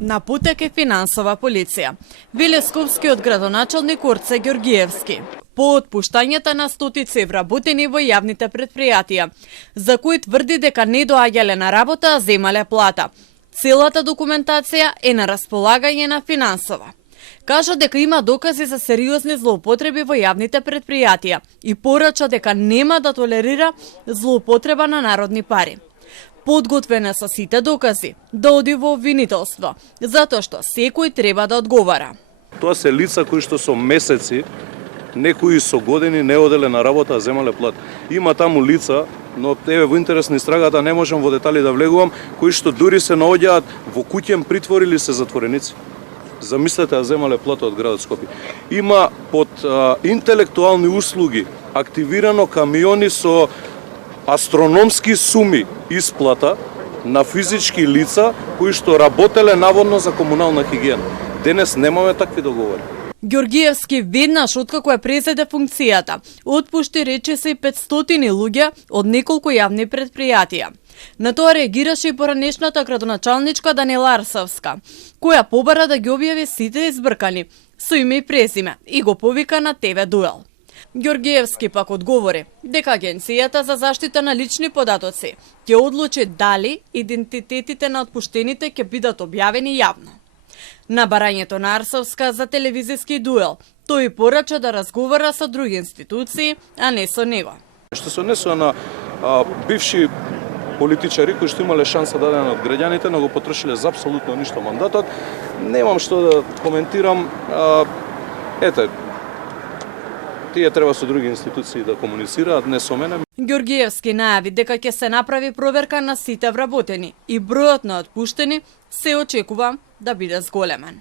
На путек е финансова полиција, вели скопскиот градоначалник Орце Ѓоргиевски. По отпуштањата на стотици вработени во јавните предпријатија, за кои тврди дека не доаѓале на работа, а земале плата. Целата документација е на располагање на финансова. Кажа дека има докази за сериозни злоупотреби во јавните предпријатија и порача дека нема да толерира злоупотреба на народни пари. Подготвена со сите докази да оди во обвинителство, затоа што секој треба да одговара. Тоа се лица кои што со месеци, некои со години не оделе на работа, а земале плат. Има таму лица, но еве во интерес на истрагата не можам во детали да влегувам, кои што дури се наоѓаат во куќен притвор или се затвореници. Замислете, а земале плата од градот Скопје. Има под интелектуални услуги активирано камиони со астрономски суми исплата на физички лица кои што работеле наводно за комунална хигиена. Денес немаме такви договори. Ѓоргиевски веднаш откако е презеде функцијата, отпушти речиси 500 луѓе од неколку јавни предпријатија. На тоа реагираше и поранешната градоначалничка Данила Арсовска, која побара да ги објави сите избркани со име и презиме и го повика на ТВ дуел. Ѓоргиевски пак одговори дека Агенцијата за заштита на лични податоци ќе одлучи дали идентитетите на отпуштените ќе бидат објавени јавно. На барањето на Арсовска за телевизиски дуел, тој порача да разговара со други институции, а не со него. Што се однесува на бивши политичари кои што имале шанса дадена од граѓаните, но го потрошиле за апсолутно ништо мандатот, немам што да коментирам. Тие треба со други институции да комуницираат, не со мене. Ѓоргиевски најави дека ќе се направи проверка на сите вработени и бројот на отпуштени се очекува да биде зголемен.